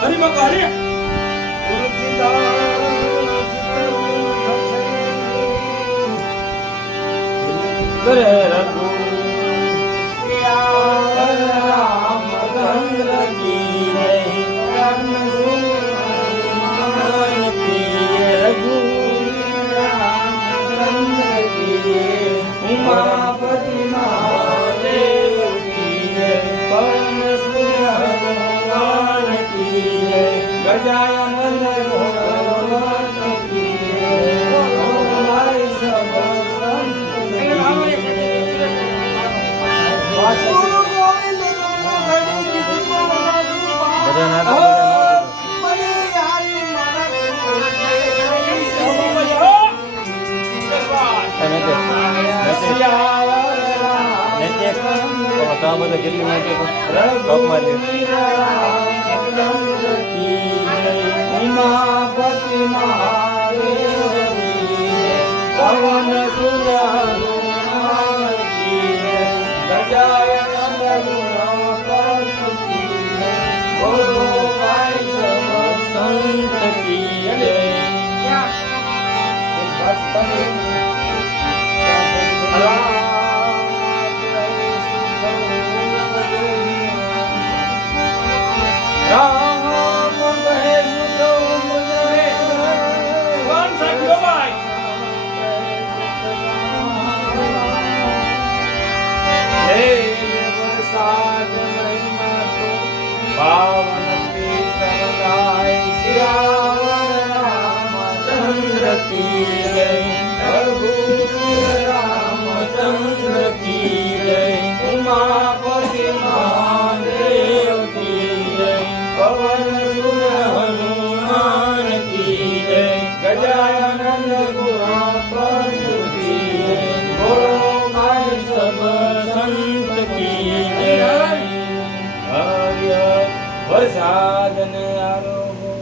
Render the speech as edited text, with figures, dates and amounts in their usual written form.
હરી મકા હરી કરે રઘુ રામચંદ્ર કી જય રઘુ રામચંદ્ર કી ઉમાપતિ મહાદેવ કી જય પવન સુત હનુમાન કી જય ગજાનન ભગવાન કી જય બોલાય સબ ઉમાપતિ મહાદેવ પવન સુત હનુમાન કી ગજાનન ગુણાપતિ કી બોલો ભાઈ સબ સંત કી જય રામ કહે સુખ મુજે કોણ સાખ્યો ભાઈ હે વરસાદ મહિમા તો પાવન પીતર ગાય સિયાવર રામચંદ્ર કી જય પ્રભુ રામચંદ્ર કી જય ઉમાપતિ મહાદેવ કી જય પવન સુત હનુમાન કી જય ગજાનન ગુણાપતિ કી જય બોલો ભાઈ સબ સંત કી જય હરિ વરસાદ ને આરોગો